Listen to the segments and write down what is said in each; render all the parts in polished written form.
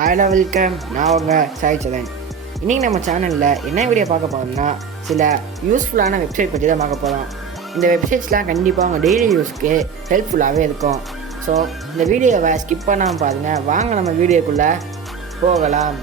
Hello welcome. நான் உங்கள் சாய்ச்சதன். இன்றைக்கி நம்ம சேனலில் என்ன வீடியோ பார்க்க போகிறோம்னா சில யூஸ்ஃபுல்லான வெப்சைட் பற்றி தான் பார்க்க போகிறோம். இந்த வெப்சைட்ஸ்லாம் கண்டிப்பாக உங்கள் டெய்லி யூஸ்க்கு ஹெல்ப்ஃபுல்லாகவே இருக்கும். ஸோ இந்த வீடியோவை ஸ்கிப் பண்ணாமல் பாருங்கள். வாங்க நம்ம வீடியோக்குள்ளே போகலாம்.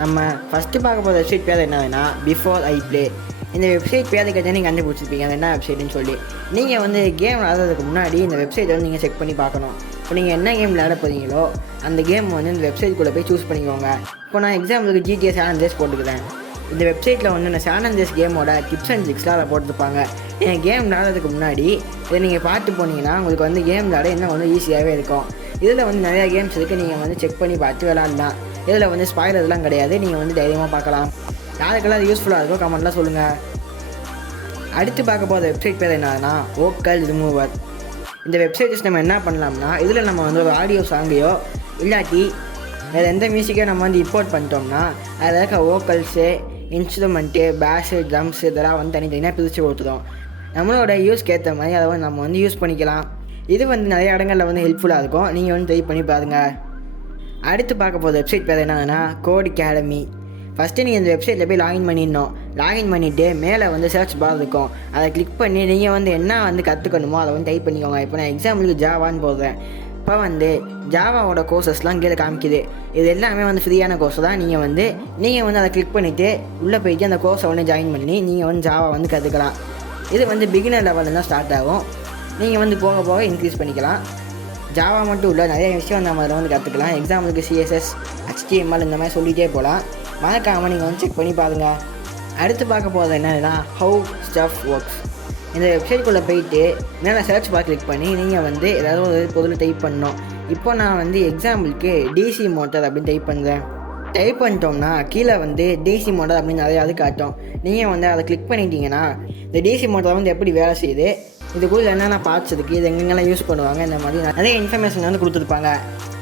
நம்ம ஃபஸ்ட்டு பார்க்க போகிற வெப்சைட் பேர் என்னதுன்னா பிஃபோர் ஐ ப்ளே. இந்த வெப்சைட் பேரை கேட்டால் நீங்கள் கண்டுபிடிச்சிருப்பீங்க அது என்ன வெப்சைட்டுன்னு சொல்லி. நீங்கள் வந்து கேம் விளாட்றதுக்கு முன்னாடி இந்த வெப்சைட்டை வந்து நீங்கள் செக் பண்ணி பார்க்கணும். இப்போ நீங்கள் என்ன கேம் விளையாட போகிறீங்களோ அந்த கேம் வந்து இந்த வெப்சைட்குள்ளே போய் சூஸ் பண்ணிக்கோங்க. இப்போ நான் எக்ஸாம்பிளுக்கு GTA San Andreas போட்டுக்கிறேன். இந்த வெப்சைட்டில் வந்து இந்த San Andreas கேமோட டிப்ஸ் அண்ட் ட்ரிக்ஸ்லாம் அதை போட்டுருப்பாங்க. நீங்கள் கேம் விளையாடுறதுக்கு முன்னாடி இதை நீங்கள் பார்த்து போனீங்கன்னா உங்களுக்கு வந்து கேம் விளையாட இன்னும் வந்து ஈஸியாகவே இருக்கும். இதில் வந்து நிறையா கேம்ஸ் இருக்குது, நீங்கள் வந்து செக் பண்ணி பார்த்து விளாட்லாம். இதில் வந்து ஸ்பாய்லர்லாம் கிடையாது, நீங்கள் வந்து தைரியமாக பார்க்கலாம். யாருக்கெல்லாம் அது யூஸ்ஃபுல்லாக இருக்கும் கமெண்ட்லாம் சொல்லுங்கள். அடுத்து பார்க்க போகிற வெப்சைட் பேர் என்னன்னா வோக்கல் ரிமூவர். இந்த வெப்சைட்ஸ் நம்ம என்ன பண்ணலாம்னா இதில் நம்ம வந்து ஒரு ஆடியோ சாங்கையோ இல்லாட்டி வேறு எந்த மியூசிக்கோ நம்ம வந்து இம்போர்ட் பண்ணிட்டோம்னா அதில் இருக்க வோக்கல்ஸு, இன்ஸ்ட்ருமெண்ட்டு, பேஸு, ட்ரம்ஸு இதெல்லாம் வந்து தனித்தனியாக பிரித்து கொடுத்துரும். நம்மளோட யூஸ்க்கு ஏற்ற மாதிரி அதை வந்து நம்ம வந்து யூஸ் பண்ணிக்கலாம். இது வந்து நிறைய இடங்களில் வந்து ஹெல்ப்ஃபுல்லாக இருக்கும். நீங்கள் வந்து ட்ரை பண்ணி பாருங்கள். அடுத்து பார்க்க போகிற வெப்சைட் பேர் என்னன்னா கோட் அகாடமி. ஃபஸ்ட்டு நீங்கள் இந்த வெப்சைட்டில் போய் லாகின் பண்ணிடணும். லாகின் பண்ணிவிட்டு மேலே வந்து சர்ச் பார் இருக்கும், அதை கிளிக் பண்ணி நீங்கள் வந்து என்ன வந்து கற்றுக்கணுமோ அதை வந்து டைப் பண்ணிக்கோங்க. இப்போ நான் எக்ஸாம்பிளுக்கு ஜாவான்னு போடுறேன். இப்போ வந்து ஜாவாவோட கோர்சஸ்லாம் கீழே காமிக்குது. இது எல்லாமே வந்து ஃப்ரீயான கோர்ஸ் தான். நீங்கள் வந்து அதை கிளிக் பண்ணிவிட்டு உள்ளே போயிட்டு அந்த கோர்ஸை வந்து ஜாயின் பண்ணி நீங்கள் வந்து ஜாவா வந்து கற்றுக்கலாம். இது வந்து பிகினர் லெவலில் தான் ஸ்டார்ட் ஆகும். நீங்கள் வந்து போக போக இன்க்ரீஸ் பண்ணிக்கலாம். ஜாவா மட்டும் இல்லை, நிறைய விஷயம் நம்ம அதில் வந்து கற்றுக்கலாம். எக்ஸாம்பிளுக்கு CSS, HTML இந்த மாதிரி சொல்லிகிட்டே போகலாம். மறக்காமல் நீங்கள் வந்து செக் பண்ணி பாருங்கள். அடுத்து பார்க்க போகிறது என்னன்னா ஹவு ஸ்டஃப் ஒர்க்ஸ். இந்த வெப்சைட்குள்ளே போயிட்டு மேலே சர்ச் பார் கிளிக் பண்ணி நீங்கள் வந்து ஏதாவது ஒரு பொருள் டைப் பண்ணணும். இப்போ நான் வந்து எக்ஸாம்பிளுக்கு DC மோட்டர் அப்படின்னு டைப் பண்ணுறேன். டைப் பண்ணிட்டோம்னா கீழே வந்து DC மோட்டர் அப்படின்னு நிறையாவது காட்டும். நீங்கள் வந்து அதை கிளிக் பண்ணிட்டீங்கன்னா இந்த DC மோட்டர் வந்து எப்படி வேலை செய்யுது, இதுக்குள்ள என்னென்ன பார்ட்ஸ் இருக்குது, இது எங்கெங்கெல்லாம் யூஸ் பண்ணுவாங்க, இந்த மாதிரி நிறைய இன்ஃபர்மேஷன் வந்து கொடுத்துருப்பாங்க.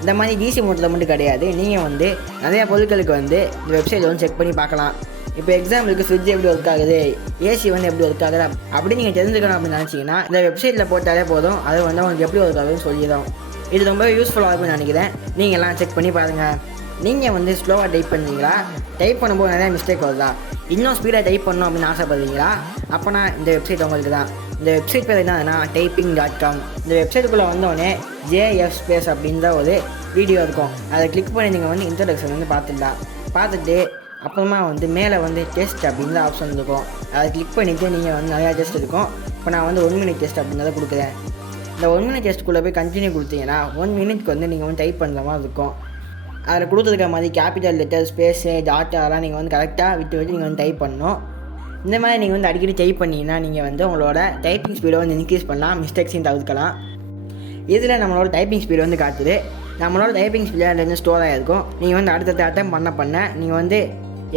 இந்த மாதிரி DC மோட்டரில் மட்டும் கிடையாது, நீங்கள் வந்து நிறையா பொருட்களுக்கு வந்து இந்த வெப்சைட்டில் வந்து செக் பண்ணி பார்க்கலாம். இப்போ எக்ஸாம்பிளுக்கு ஃப்ரிட்ஜ் எப்படி ஒர்க் ஆகுது, AC வந்து எப்படி ஒர்க் ஆகுது அப்படி நீங்கள் தெரிஞ்சுக்கணும் அப்படின்னு நினச்சிங்கன்னா இந்த வெப்சைட்டில் போட்டாலே போதும், அது வந்து உங்களுக்கு எப்படி ஒர்க் ஆகுதுன்னு சொல்லிடும். இது ரொம்ப யூஸ்ஃபுல்லாக இருக்கும்னு நினைக்கிறேன். நீங்கள் எல்லாம் செக் பண்ணி பாருங்கள். நீங்கள் வந்து ஸ்லோவாக டைப் பண்ணுறீங்களா, டைப் பண்ணும்போது நிறையா மிஸ்டேக் வருதா, இன்னும் ஸ்பீடாக டைப் பண்ணணும் அப்படின்னு ஆசைப்படுறீங்களா, அப்போனா இந்த வெப்சைட் உங்களுக்கு தான். இந்த வெப்சைட் பேர் என்னன்னா typing.com. இந்த வெப்சைட்டுக்குள்ளே வந்தோடனே JF ஸ்பேஸ் அப்படின்ற ஒரு வீடியோ இருக்கும். அதை கிளிக் பண்ணி நீங்கள் வந்து இன்ட்ரடக்ஷன் வந்து பார்த்துட்டு அப்புறமா வந்து மேலே வந்து டெஸ்ட் அப்படின்ற ஆப்ஷன் இருக்கும். அதை கிளிக் பண்ணிவிட்டு நீங்கள் வந்து நிறையா டெஸ்ட் இருக்கும். இப்போ நான் வந்து 1 மினிட் டெஸ்ட் அப்படின்றத கொடுக்குறேன். இந்த 1 மினிட் டெஸ்ட்டுக்குள்ளே போய் கண்டினியூ கொடுத்தீங்கன்னா 1 மினிட்க்கு வந்து நீங்கள் வந்து டைப் பண்ணுற மாதிரி இருக்கும். அதில் கொடுத்துருக்க மாதிரி கேபிட்டல் லெட்டர், ஸ்பேஸு, டாட்டா அதெல்லாம் நீங்கள் வந்து கரெக்டாக விட்டு நீங்கள் வந்து டைப் பண்ணணும். இந்த மாதிரி நீங்கள் வந்து அடிக்கடி டைப் பண்ணிங்கன்னா நீங்கள் வந்து உங்களோட டைப்பிங் ஸ்பீடை வந்து இன்க்ரீஸ் பண்ணலாம், மிஸ்டேக்ஸையும் தவிர்க்கலாம். இதில் நம்மளோட டைப்பிங் ஸ்பீடு வந்து காட்டுது. நம்மளோட டைப்பிங் ஸ்பீடு வந்து ஸ்டோர் ஆகிருக்கும். நீங்கள் வந்து அடுத்தடுத்த அட்டம் பண்ண நீங்கள் வந்து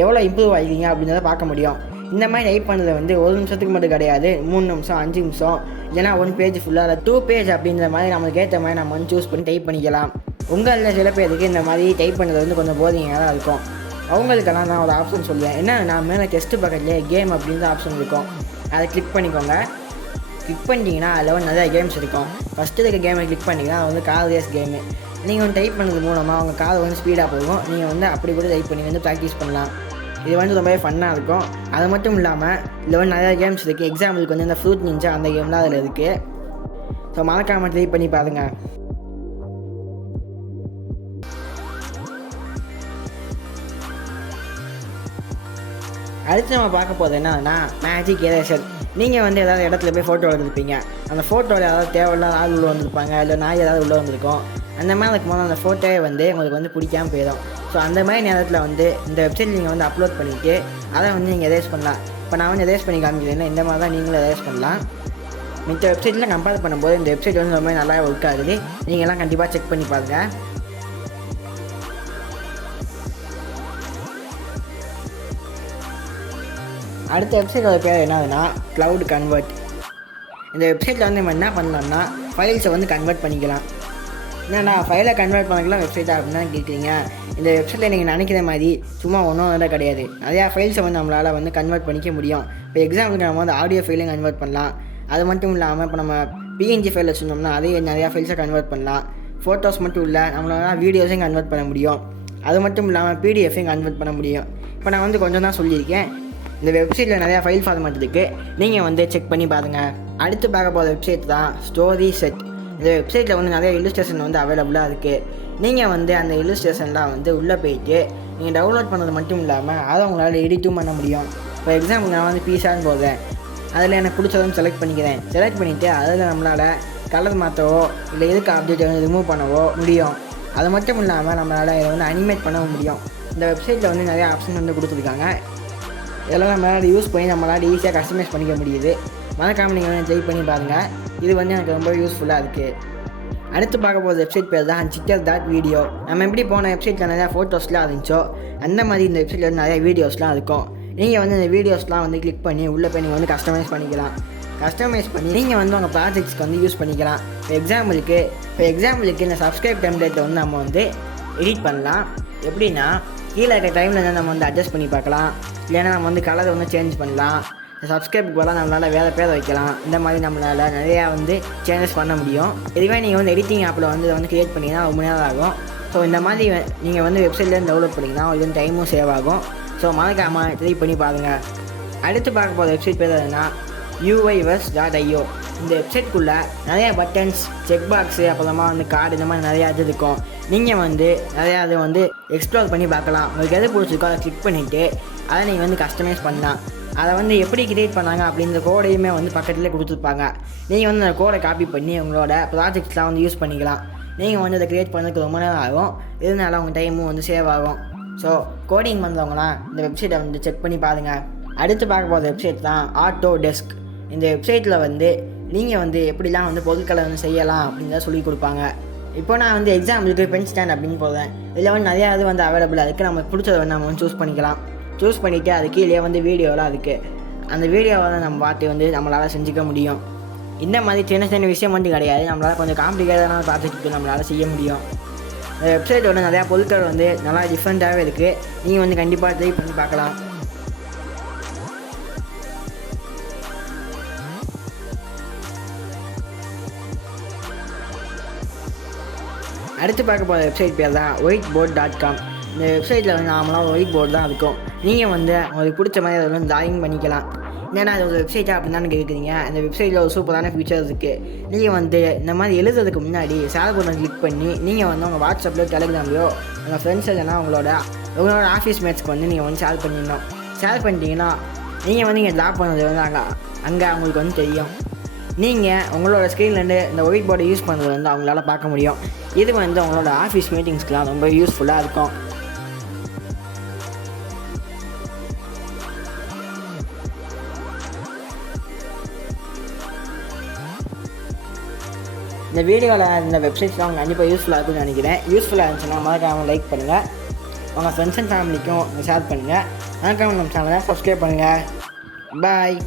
எவ்வளோ இம்ப்ரூவ் ஆகிருக்கீங்க அப்படின்றத பார்க்க முடியும். இந்த மாதிரி டைப் பண்ணுறது வந்து 1 நிமிஷத்துக்கு மட்டும் கிடையாது, 3 நிமிஷம், 5 நிமிஷம், இல்லைனா 1 பேஜ் ஃபுல்லாக இல்லை 2 பேஜ் அப்படின்ற மாதிரி நம்மளுக்கு ஏற்ற மாதிரி நம்ம வந்து சூஸ் பண்ணி டைப் பண்ணிக்கலாம். உங்களில் சில பேருக்கு இந்த மாதிரி டைப் பண்ணுறது வந்து கொஞ்சம் போரிங்காக தான் இருக்கும். அவங்களுக்கெல்லாம் நான் ஒரு ஆப்ஷன் சொல்லுவேன். என்ன, நான் மேலே டெஸ்ட்டு பக்கத்துலேயே கேம் அப்படின்ற ஆப்ஷன் இருக்கும். அதை கிளிக் பண்ணிக்கோங்க. கிளிக் பண்ணிட்டீங்கன்னா அதில் வந்து நிறையா கேம்ஸ் இருக்கும். ஃபஸ்ட்டு இருக்க கேமை கிளிக் பண்ணிங்கன்னா அது வந்து கார் ரேஸ் கேமு. நீங்கள் வந்து டைப் பண்ணுறது மூலமாக உங்கள் கார் வந்து ஸ்பீடாக போகும். நீங்கள் வந்து அப்படி கூட டைப் பண்ணி வந்து ப்ராக்டிஸ் பண்ணலாம். இது வந்து ரொம்பவே ஃபன்னாக இருக்கும். அது மட்டும் இல்லாமல் இதில் வந்து நிறையா கேம்ஸ் இருக்குது. எக்ஸாம்பிளுக்கு வந்து இந்த ஃப்ரூட் நிஞ்சா அந்த கேம்லாம் அதில் இருக்குது. ஸோ மறக்காமல் ட்ரை பண்ணி பாருங்கள். அடுத்து நம்ம பார்க்க போகிறது என்னன்னா மேஜிக் எரேசர். நீங்கள் வந்து ஏதாவது இடத்துல போய் ஃபோட்டோ எடுத்துருப்பீங்க. அந்த ஃபோட்டோவில் ஏதாவது தேவையில்லாத ஆள் உள்ளே வந்திருப்பாங்க, இல்லை நாய் ஏதாவது உள்ளே வந்திருக்கும். அந்த மாதிரி இருக்கும்போது அந்த ஃபோட்டோவே வந்து உங்களுக்கு வந்து பிடிக்காமல் போயிடும். ஸோ அந்த மாதிரி நேரத்தில் வந்து இந்த வெப்சைட் நீங்கள் வந்து அப்லோட் பண்ணிவிட்டு அதை வந்து நீங்கள் எரேஸ் பண்ணலாம். இப்போ நான் வந்து எரேஸ் பண்ணி காமிக்கிறேன்னா இந்த மாதிரி தான் நீங்களும் எரேஸ் பண்ணலாம். மித்த வெப்சைட்டில் கம்பேர் பண்ணும்போது இந்த வெப்சைட் வந்து ரொம்ப நல்லா ஒர்க் ஆகுது. நீங்கள்லாம் கண்டிப்பாக செக் பண்ணி பாருங்கள். அடுத்த வெப்சைட்டோட பேர் என்னதுன்னா க்ளவுட் கன்வெர்ட். இந்த வெப்சைட்டில் வந்து நம்ம என்ன பண்ணலாம்னா ஃபைல்ஸை வந்து கன்வெர்ட் பண்ணிக்கலாம். என்னடா ஃபைலை கன்வெர்ட் பண்ணலாம் வெப்சைட்டா அப்படின்னு தான் கேட்குறீங்க. இந்த வெப்சைட்டில் நீங்கள் நினைக்கிற மாதிரி சும்மா ஒன்றும் கிடையாது. நிறையா ஃபைல்ஸை வந்து நம்மளால் வந்து கன்வெர்ட் பண்ணிக்க முடியும். இப்போ எக்ஸாம்பிளுக்கு நம்ம வந்து ஆடியோ ஃபைலையும் கன்வெர்ட் பண்ணலாம். அது மட்டும் இல்லாமல் இப்போ நம்ம பிஎன்ஜி ஃபைல் வச்சுருந்தோம்னா அதையும் நிறையா ஃபைல்ஸை கன்வெர்ட் பண்ணலாம். ஃபோட்டோஸ் மட்டும் இல்லை, நம்மளால் வீடியோஸையும் கன்வெர்ட் பண்ண முடியும். அது மட்டும் இல்லாமல் பிடிஎஃப்பையும் கன்வெர்ட் பண்ண முடியும். இப்போ நான் வந்து கொஞ்சம் தான் சொல்லியிருக்கேன். இந்த வெப்சைட்டில் நிறையா ஃபைல் ஃபார்மேட் இருக்குது, நீங்கள் வந்து செக் பண்ணி பாருங்கள். அடுத்து பார்க்க போகிற வெப்சைட் தான் ஸ்டோரி செட். இந்த வெப்சைட்டில் வந்து நிறைய இல்லுஸ்ட்ரேஷன் வந்து அவைலபிளாக இருக்குது. நீங்கள் வந்து அந்த இல்லுஸ்ட்ரேஷன்லாம் வந்து உள்ளே போயிட்டு நீங்கள் டவுன்லோட் பண்ணுறது மட்டும் இல்லாமல் அதை உங்களால் எடிட்டும் பண்ண முடியும். இப்போ எக்ஸாம்பிள் நான் வந்து பீஸான்னு போடுறேன், அதில் எனக்கு பிடிச்சதும் செலக்ட் பண்ணிக்கிறேன். செலக்ட் பண்ணிவிட்டு அதில் நம்மளால் கலர் மாற்றவோ இல்லை எதுக்கு அப்டேட் வந்து ரிமூவ் பண்ணவோ முடியும். அது மட்டும் இல்லாமல் நம்மளால் இதை வந்து அனிமேட் பண்ணவும் முடியும். இந்த வெப்சைட்டில் வந்து நிறையா ஆப்ஷன் வந்து கொடுத்துருக்காங்க. இதெல்லாம் நம்மளால் யூஸ் பண்ணி நம்மளால் ஈஸியாக கஸ்டமைஸ் பண்ணிக்க முடியுது. மறக்காமல் நீங்கள் வந்து ட்ரை பண்ணி பாருங்கள். இது வந்து எனக்கு ரொம்ப யூஸ்ஃபுல்லாக இருக்குது. அடுத்து பார்க்க போகிற வெப்சைட் பேர் தான் Jitter.video. நம்ம எப்படி போன வெப்சைட்டில் நிறையா ஃபோட்டோஸ்லாம் இருந்துச்சோ அந்த மாதிரி இந்த வெப்சைட்டில் வந்து நிறையா வீடியோஸ்லாம் இருக்கும். நீங்கள் வந்து இந்த வீடியோஸ்லாம் வந்து கிளிக் பண்ணி உள்ளே போய் நீங்கள் வந்து கஸ்டமைஸ் பண்ணிக்கலாம். கஸ்டமைஸ் பண்ணி நீங்கள் வந்து உங்கள் ப்ராஜெக்ட்ஸ்க்கு வந்து யூஸ் பண்ணிக்கலாம். இப்போ எக்ஸாம்பிளுக்கு இந்த சப்ஸ்கிரைப் டெம்ப்ளேட்டை வந்து நம்ம வந்து எடிட் பண்ணலாம். எப்படின்னா கீழே இருக்க டைமில் வந்து நம்ம வந்து அட்ஜஸ்ட் பண்ணி பார்க்கலாம். இல்லைன்னா நம்ம வந்து கலரை வந்து சேஞ்ச் பண்ணலாம். சப்ஸ்கிரைபுக்கு போல நம்மளால் வேறு பேர் வைக்கலாம். இந்த மாதிரி நம்மளால் நிறையா வந்து சேஞ்சஸ் பண்ண முடியும். இதுவே நீங்கள் வந்து எடிட்டிங் ஆப்பில் வந்து க்ரியேட் பண்ணிங்கன்னா ரொம்ப நேரம் ஆகும். ஸோ இந்த மாதிரி நீங்கள் வந்து வெப்சைட்லேருந்து டெவலப் பண்ணிங்கன்னா இது வந்து டைமும் சேவ் ஆகும். ஸோ மறக்காமல் ட்ரை பண்ணி பாருங்கள். அடுத்து பார்க்க போகிற வெப்சைட் பேர் எதுனா uivers.io. இந்த வெப்சைட்குள்ளே நிறையா பட்டன்ஸ், செக் பாக்ஸு, அப்புறமா வந்து கார்டு, இந்த மாதிரி நிறையா இது இருக்கும். நீங்கள் வந்து நிறையா அதை வந்து எக்ஸ்ப்ளோர் பண்ணி பார்க்கலாம். உங்களுக்கு எது பிடிச்சிருக்கோ அதை கிளிக் பண்ணிவிட்டு அதை நீங்கள் வந்து கஸ்டமைஸ் பண்ணலாம். அதை வந்து எப்படி கிரியேட் பண்ணாங்க அப்படின்ற கோடையுமே வந்து பக்கத்துலேயே கொடுத்துருப்பாங்க. நீங்கள் வந்து அந்த கோடை காப்பி பண்ணி உங்களோட ப்ராஜெக்ட்ஸ்லாம் வந்து யூஸ் பண்ணிக்கலாம். நீங்கள் வந்து அதை க்ரியேட் பண்ணுறதுக்கு ரொம்ப நேரம் ஆகும். இதனால உங்கள் டைமும் வந்து சேவ் ஆகும். ஸோ கோடிங் பண்ணுறவங்களாம் இந்த வெப்சைட்டை வந்து செக் பண்ணி பாருங்கள். அடுத்து பார்க்க போகிற வெப்சைட் தான் Autodesk. இந்த வெப்சைட்டில் வந்து நீங்கள் வந்து எப்படிலாம் வந்து பொருட்களை வந்து செய்யலாம் அப்படின்றத சொல்லி கொடுப்பாங்க. இப்போ நான் வந்து எக்ஸாம்பிளுக்கு பென் ஸ்டாண்ட் அப்படின்னு போகிறேன். இதில் வந்து நிறையா இது வந்து அவைலபிளாக இருக்குது. நமக்கு பிடிச்சதை வந்து நம்ம வந்து சூஸ் பண்ணிக்கலாம். சூஸ் பண்ணிவிட்டு அது கீழே வந்து வீடியோலாம் இருக்குது. அந்த வீடியோவை வந்து நம்ம பார்த்து வந்து நம்மளால் செஞ்சுக்க முடியும். இந்த மாதிரி சின்ன சின்ன விஷயம் வந்து கிடையாது. நம்மளால் கொஞ்சம் காம்ப்ளிகேட்டான ப்ராஜெக்ட்டுக்கு நம்மளால் செய்ய முடியும். இந்த வெப்சைட்டோட நிறையா பொருட்கள் வந்து நல்லா டிஃப்ரெண்ட்டாகவே இருக்குது. நீங்கள் வந்து கண்டிப்பாக ட்ரை பண்ணி பார்க்கலாம். அடுத்து பார்க்க போகிற வெப்சைட் பேர் தான் whiteboard.com. இந்த வெப்சைட்டில் வந்து நார்மலாக ஒயிட் போர்டு தான் இருக்கும். நீங்கள் வந்து உங்களுக்கு பிடிச்ச மாதிரி அதை வந்து டிராயிங் பண்ணிக்கலாம். ஏன்னா அது ஒரு வெப்சைட்டாக அப்படின்னு கேட்குறீங்க. அந்த வெப்சைட்டில் ஒரு சூப்பரான ஃபீச்சர்ஸ் இருக்குது. நீங்கள் வந்து இந்த மாதிரி எழுதுறதுக்கு முன்னாடி ஷேர் பட்டன் கிளிக் பண்ணி நீங்கள் வந்து உங்கள் வாட்ஸ்அப்லையோ டெலிகிராம்லையோ உங்கள் ஃப்ரெண்ட்ஸ் இல்லைனா உங்களோட ஆஃபீஸ் மேட்ஸ்க்கு வந்து நீங்கள் வந்து ஷேர் பண்ணிடணும். ஷேர் பண்ணிட்டீங்கன்னா நீங்கள் வந்து இங்கே ட்ராப் பண்ணது வந்து அங்கே அவங்களுக்கு வந்து தெரியும். நீங்கள் உங்களோட ஸ்க்ரீன்லேருந்து இந்த ஒயிட் போர்டை யூஸ் பண்ணுறது வந்து அவங்களால பார்க்க முடியும். இது வந்து உங்களோட ஆஃபீஸ் மீட்டிங்ஸ்க்கெலாம் ரொம்ப யூஸ்ஃபுல்லாக இருக்கும். இந்த வீடியோவில் இந்த வெப்சைட்ஸ்லாம் அவங்க கண்டிப்பாக யூஸ்ஃபுல்லாக இருக்குன்னு நினைக்கிறேன். யூஸ்ஃபுல்லாக இருந்துச்சுன்னா மறக்காம லைக் பண்ணுங்கள். உங்கள் ஃப்ரெண்ட்ஸ் அண்ட் ஃபேமிலிக்கும் ஷேர் பண்ணுங்கள். மறக்காம நம்ம சேனலை சப்ஸ்கிரைப் பண்ணுங்கள். பாய்.